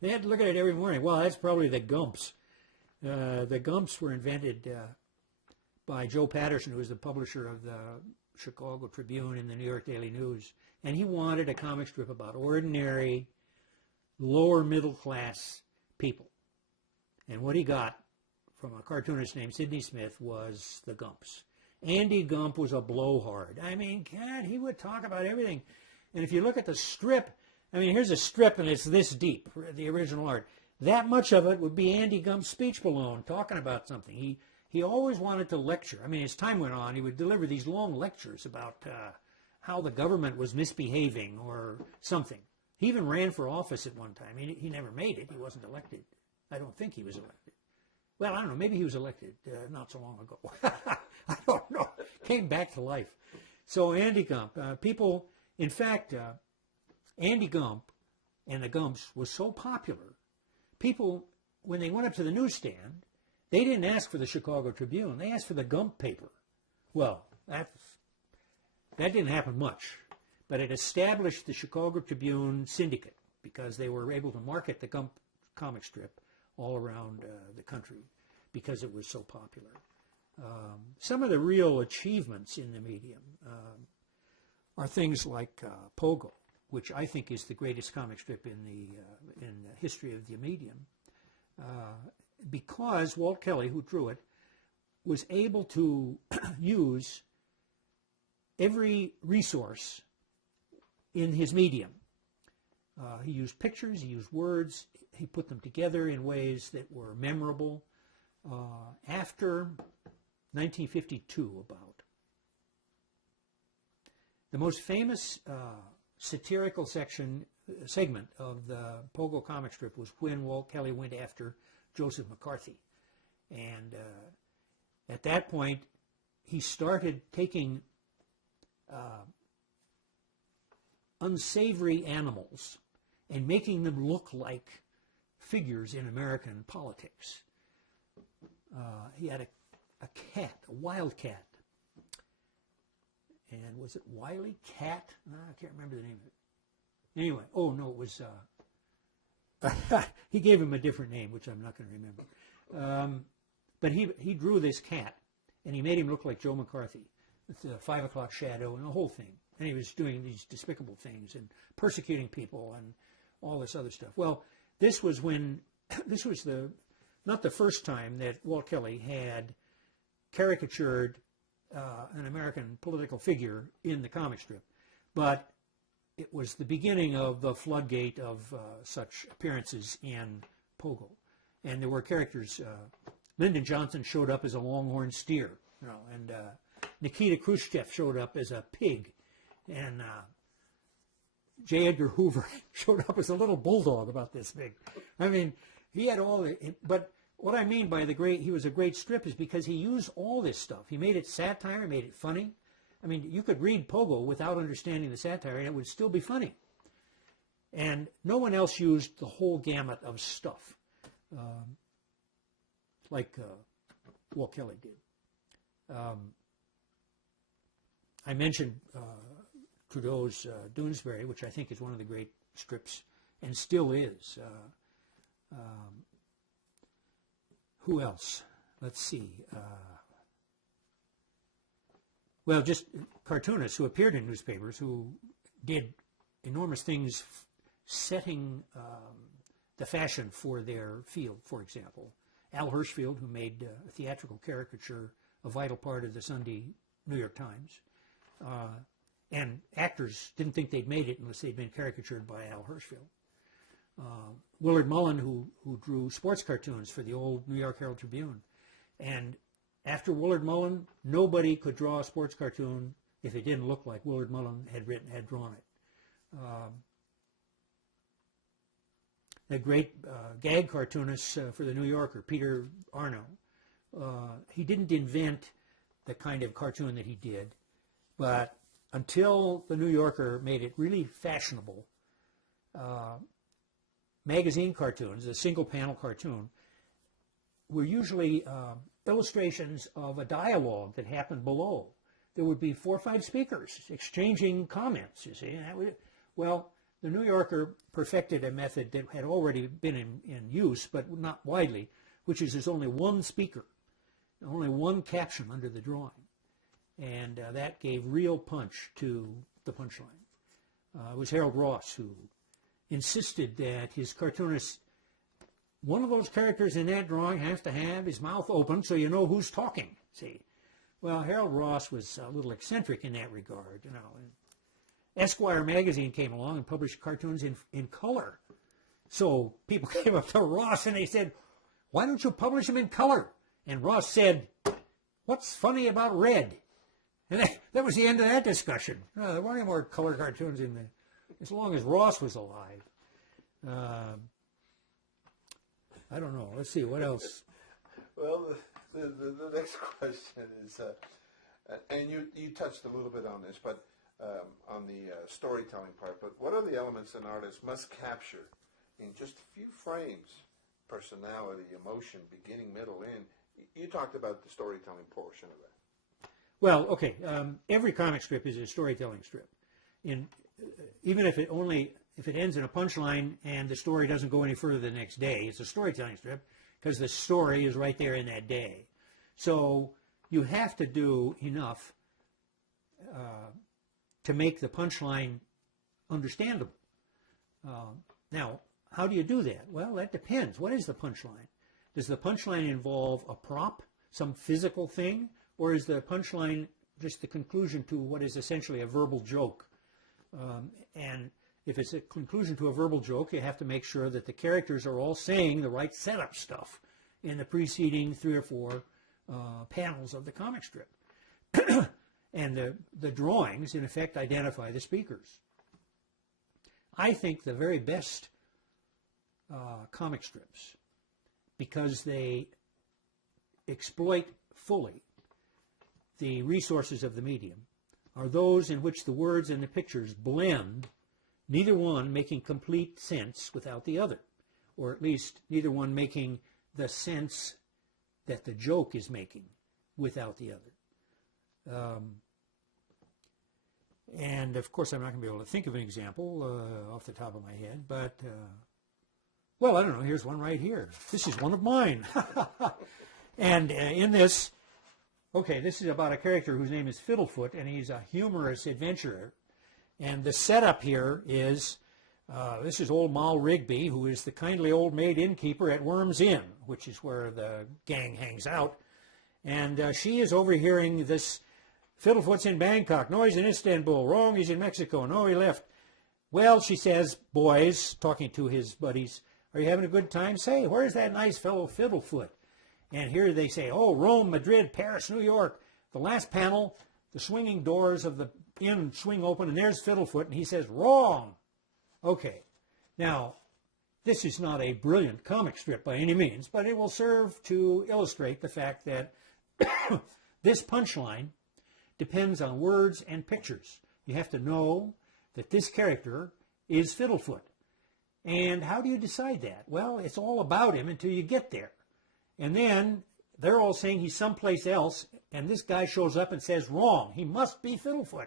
They had to look at it every morning. Well, that's probably the Gumps. The Gumps were invented by Joe Patterson, who was the publisher of the Chicago Tribune and the New York Daily News. And he wanted a comic strip about ordinary, lower middle class people. And what he got from a cartoonist named Sidney Smith was the Gumps. Andy Gump was a blowhard. I mean, God, he would talk about everything. And if you look at the strip, I mean, here's a strip and it's this deep, the original art. That much of it would be Andy Gump's speech balloon talking about something. He always wanted to lecture. I mean, as time went on, he would deliver these long lectures about how the government was misbehaving or something. He even ran for office at one time. He never made it. He wasn't elected. I don't think he was elected. Well, I don't know. Maybe he was elected not so long ago. I don't know. Came back to life. So Andy Gump, people, in fact, Andy Gump and the Gumps was so popular. People, when they went up to the newsstand, they didn't ask for the Chicago Tribune. They asked for the Gump paper. Well, that didn't happen much, but it established the Chicago Tribune syndicate because they were able to market the Gump comic strip all around the country because it was so popular. Some of the real achievements in the medium are things like Pogo, which I think is the greatest comic strip in the history of the medium, because Walt Kelly, who drew it, was able to use every resource in his medium. He used pictures, he used words, he put them together in ways that were memorable. After 1952, about. The most famous satirical segment of the Pogo comic strip was when Walt Kelly went after Joseph McCarthy. And at that point, he started taking unsavory animals and making them look like figures in American politics. He had a cat, a wild cat. And was it Wiley Cat? I can't remember the name of it. Anyway, oh no, it was, he gave him a different name, which I'm not going to remember. But he drew this cat, and he made him look like Joe McCarthy, with the 5 o'clock shadow and the whole thing. And he was doing these despicable things and persecuting people and all this other stuff. Well, this was not the first time that Walt Kelly had caricatured an American political figure in the comic strip, but it was the beginning of the floodgate of such appearances in Pogo. And there were characters. Lyndon Johnson showed up as a longhorn steer, and Nikita Khrushchev showed up as a pig, and J. Edgar Hoover showed up as a little bulldog about this big. I mean, he had all the, but what I mean by he was a great strip is because he used all this stuff. He made it satire, he made it funny. I mean, you could read Pogo without understanding the satire and it would still be funny. And no one else used the whole gamut of stuff like Walt Kelly did. I mentioned Trudeau's Doonesbury, which I think is one of the great strips and still is. Who else? Let's see. Well, just cartoonists who appeared in newspapers who did enormous things setting the fashion for their field, for example. Al Hirschfield, who made a theatrical caricature a vital part of the Sunday New York Times. And actors didn't think they'd made it unless they'd been caricatured by Al Hirschfield. Willard Mullen, who drew sports cartoons for the old New York Herald Tribune. And after Willard Mullen, nobody could draw a sports cartoon if it didn't look like Willard Mullen had drawn it. The great gag cartoonist for the New Yorker, Peter Arno, he didn't invent the kind of cartoon that he did, but until the New Yorker made it really fashionable, magazine cartoons, a single panel cartoon, were usually illustrations of a dialogue that happened below. There would be 4 or 5 speakers exchanging comments, you see. Well, the New Yorker perfected a method that had already been in use, but not widely, which is there's only one speaker, only one caption under the drawing. And that gave real punch to the punchline. It was Harold Ross who insisted that his cartoonist, one of those characters in that drawing has to have his mouth open so you know who's talking, see. Well, Harold Ross was a little eccentric in that regard, you know. Esquire magazine came along and published cartoons in color. So people came up to Ross and they said, why don't you publish them in color? And Ross said, what's funny about red? And that was the end of that discussion. There weren't any more color cartoons in there, as long as Ross was alive. I don't know. Let's see, what else? Well, the next question is, and you touched a little bit on this, but on the storytelling part, but what are the elements an artist must capture in just a few frames? Personality, emotion, beginning, middle, end. You talked about the storytelling portion of that. Well, okay. Every comic strip is a storytelling strip. Even if it ends in a punchline and the story doesn't go any further the next day, it's a storytelling strip because the story is right there in that day. So you have to do enough to make the punchline understandable. Now, how do you do that? Well, that depends. What is the punchline? Does the punchline involve a prop, some physical thing, or is the punchline just the conclusion to what is essentially a verbal joke? And if it's a conclusion to a verbal joke, you have to make sure that the characters are all saying the right setup stuff in the preceding 3 or 4 panels of the comic strip. And the drawings, in effect, identify the speakers. I think the very best comic strips, because they exploit fully the resources of the medium, are those in which the words and the pictures blend, neither one making complete sense without the other, or at least neither one making the sense that the joke is making without the other. And of course I'm not going to be able to think of an example off the top of my head, but well, I don't know, here's one right here. This is one of mine. And in this, okay, this is about a character whose name is Fiddlefoot, and he's a humorous adventurer. And the setup here is, this is old Moll Rigby, who is the kindly old maid innkeeper at Worm's Inn, which is where the gang hangs out. And she is overhearing this, Fiddlefoot's in Bangkok. No, he's in Istanbul. Wrong, he's in Mexico. No, he left. Well, she says, boys, talking to his buddies, are you having a good time? Say, where's that nice fellow Fiddlefoot? And here they say, oh, Rome, Madrid, Paris, New York. The last panel, the swinging doors of the inn swing open, and there's Fiddlefoot, and he says, wrong. Okay. Now, this is not a brilliant comic strip by any means, but it will serve to illustrate the fact that this punchline depends on words and pictures. You have to know that this character is Fiddlefoot. And how do you decide that? Well, it's all about him until you get there. And then they're all saying he's someplace else, and this guy shows up and says, wrong, he must be Fiddlefoot.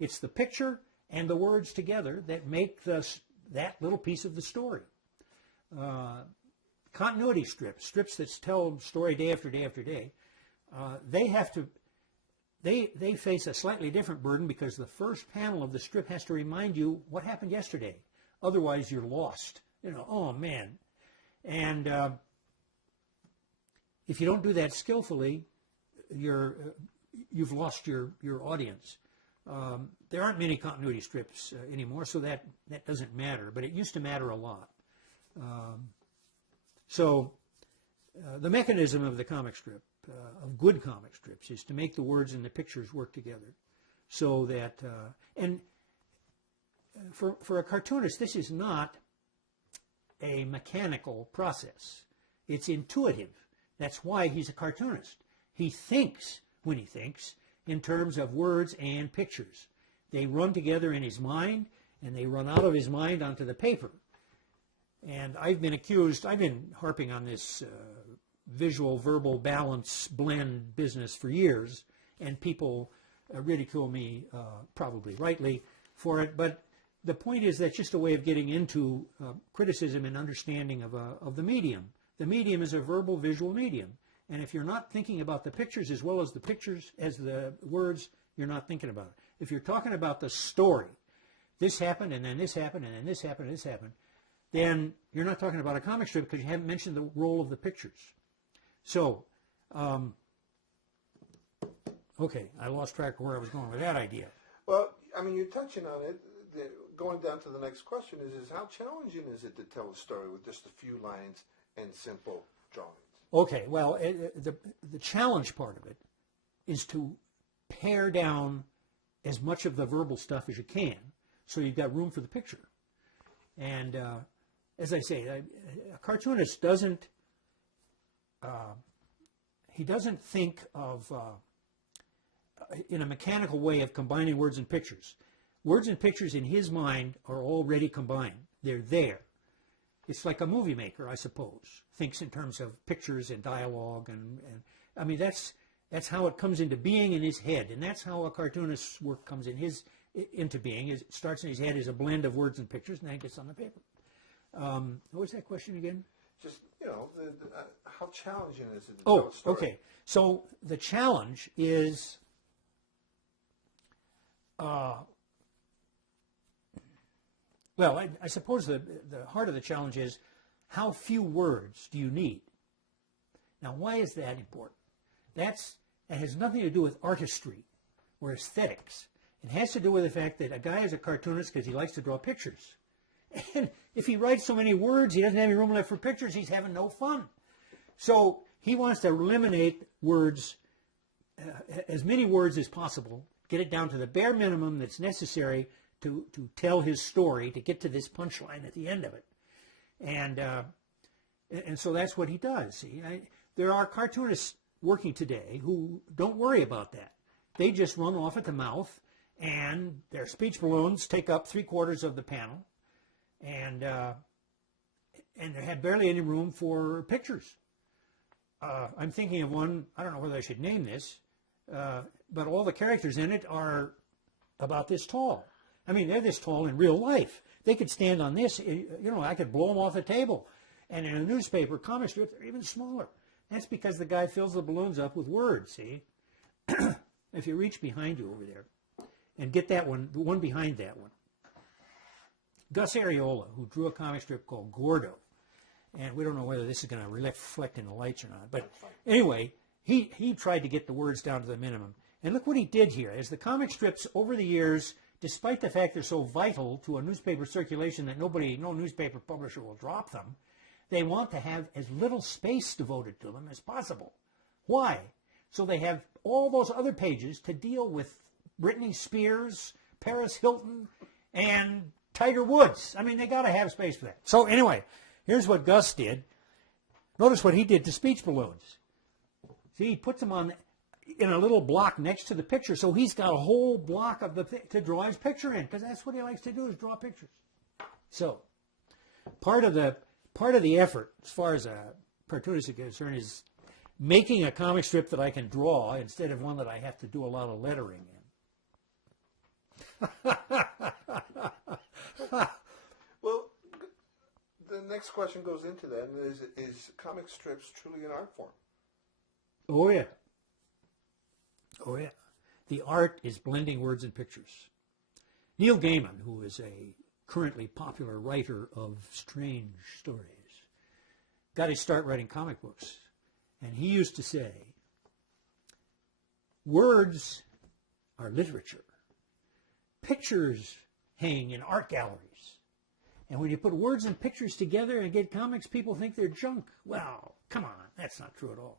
It's the picture and the words together that make that little piece of the story. Continuity strips, strips that tell the story day after day after day, they face a slightly different burden because the first panel of the strip has to remind you what happened yesterday. Otherwise, you're lost. You know, oh, man. And if you don't do that skillfully, you've lost your audience. There aren't many continuity strips anymore, so that doesn't matter. But it used to matter a lot. So the mechanism of the comic strip, of good comic strips, is to make the words and the pictures work together. So that, and for a cartoonist, this is not a mechanical process. It's intuitive. That's why he's a cartoonist. He thinks, when he thinks, in terms of words and pictures. They run together in his mind, and they run out of his mind onto the paper. And I've been harping on this visual-verbal balance blend business for years, and people ridicule me, probably rightly, for it. But the point is that's just a way of getting into criticism and understanding of the medium. The medium is a verbal visual medium. And if you're not thinking about the pictures as well as the pictures as the words, you're not thinking about it. If you're talking about the story, this happened and then this happened and then this happened and this happened, then you're not talking about a comic strip because you haven't mentioned the role of the pictures. So, okay, I lost track of where I was going with that idea. Well, I mean, you're touching on it. Going down to the next question is how challenging is it to tell a story with just a few lines and simple drawings? Okay, well, the challenge part of it is to pare down as much of the verbal stuff as you can so you've got room for the picture. And as I say, a cartoonist doesn't think of in a mechanical way of combining words and pictures. Words and pictures in his mind are already combined. They're there. It's like a movie maker, I suppose, thinks in terms of pictures and dialogue, and I mean that's how it comes into being in his head, and that's how a cartoonist's work comes into being. It starts in his head as a blend of words and pictures, and then it gets on the paper. What was that question again? Just, how challenging is it to tell a story? Okay. So the challenge is well, I suppose the heart of the challenge is how few words do you need? Now, why is that important? That has nothing to do with artistry or aesthetics. It has to do with the fact that a guy is a cartoonist because he likes to draw pictures. And if he writes so many words, he doesn't have any room left for pictures, he's having no fun. So he wants to eliminate words, as many words as possible, get it down to the bare minimum that's necessary to tell his story, to get to this punchline at the end of it. And so that's what he does. See, there are cartoonists working today who don't worry about that. They just run off at the mouth, and their speech balloons take up 3/4 of the panel, and they have barely any room for pictures. I'm thinking of one, I don't know whether I should name this, but all the characters in it are about this tall. I mean, they're this tall in real life. They could stand on this, I could blow them off the table. And in a newspaper, comic strip, they're even smaller. That's because the guy fills the balloons up with words, see? If you reach behind you over there and get that one, the one behind that one. Gus Areola, who drew a comic strip called Gordo, and we don't know whether this is going to reflect in the lights or not, but anyway, he tried to get the words down to the minimum. And look what he did here. As the comic strips over the years, despite the fact they're so vital to a newspaper circulation that no newspaper publisher will drop them, they want to have as little space devoted to them as possible. Why? So they have all those other pages to deal with Britney Spears, Paris Hilton, and Tiger Woods. I mean, they got to have space for that. So anyway, here's what Gus did. Notice what he did to speech balloons. See, he puts them on in a little block next to the picture, so he's got a whole block of to draw his picture in, because that's what he likes to do, is draw pictures. So part of the effort, as far as a cartoonist is concerned, is making a comic strip that I can draw instead of one that I have to do a lot of lettering in. Well, the next question goes into that, and is comic strips truly an art form? Oh, yeah. Oh, yeah. The art is blending words and pictures. Neil Gaiman, who is a currently popular writer of strange stories, got his start writing comic books. And he used to say, words are literature. Pictures hang in art galleries. And when you put words and pictures together and get comics, people think they're junk. Well, come on, that's not true at all.